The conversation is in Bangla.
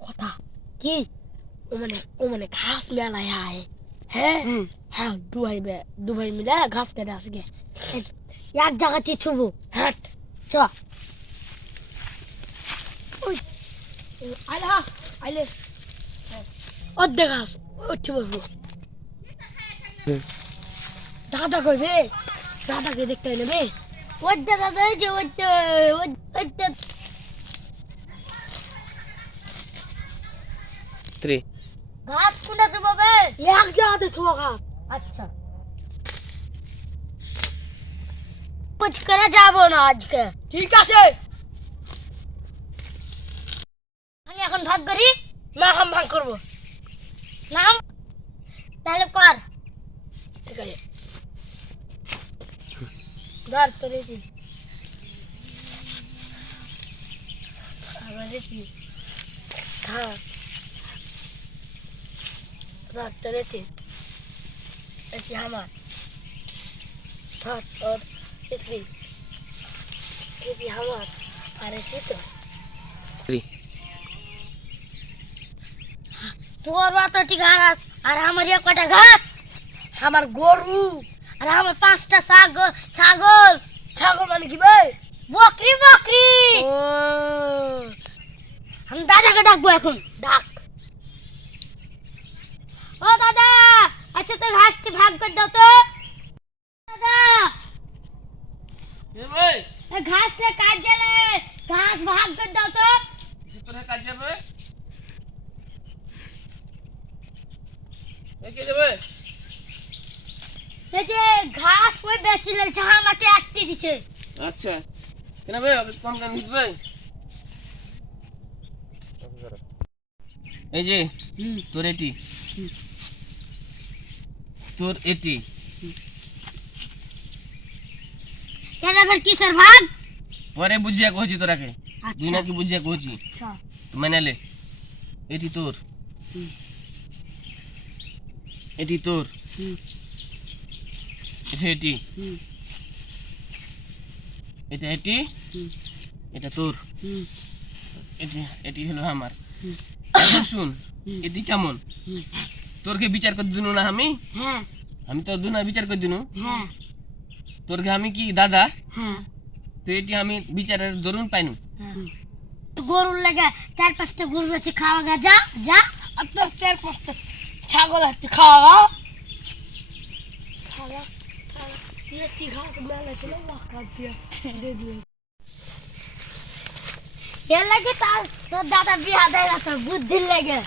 কথা কি ও মানে ঘাস মেলায় আয় হ্যাঁ হ্যাঁ দুভাই মিলে ঘাস কেটে আসগে এক জায়গাতে থুবো হাট চ ওই আইলে অর্ধেক ঘাস উঠে বসবো দাদা কইবে দাদাকে দেখতে নেবে ওইটা দাদা এই যে ওইটা ঘাস কোনটা দেবো বে এক জায়গাতে থুবো ঘাস আচ্ছা कुछ करा যাবো না আজকে ঠিক আছে আমি এখন ভাগ করি না हम ভাগ করব নাম তাহলে কর ঠিক আছে ধর তোরে কি আমারে কি হ্যাঁ ধর তোরে কি এটি আমার ধর और ये हमार अरे तो তোর বাতটি ঘাস আর আমার এক কটা ঘাস আমার গরু আর আমার পাঁচটা ছাগল মানে কি ভাই বকরি ও আমি দাদাকে ডাকবো এখন ডাক ও দাদা আচ্ছা তো ঘাসটি ভাগ করে দাও তো দাদা ए भाई घास से काट दे रे घास भाग कर दो तो कितने काट जाबे ए के लेबे ए जे घास ওই বেশি লাগছে আমাকে একটি দিছে আচ্ছা কেন ভাই কোন কোন দিবে এই যে তোর এটি কেন আবার কিসের ভাগ পরে বুঝিয়া কইছি তোরাকে দুই নাকি বুঝিয়া কইছি আচ্ছা তো মানে লে এটি তোর এটি তোর এটি এটা তোর এটি হলো আমার শুন এটি কেমন তোরকে বিচার করে দিনু না হ্যাঁ আমি তো দুনা বিচার করে দিনু হ্যাঁ তোরকে আমি কি দাদা হ্যাঁ তো এটি আমি বিচারের দরুন পাইনু গরুর লাগা চার পাঁচটা গরু আছে খাওয়া যা আপনার চার পাঁচটা ছাগল আছে খাওয়া ये तीखा तो मैं ले चलो वाह काट दिया दे दिया ये लगे तो दादा बिहार देगा तो बुद्धि लगे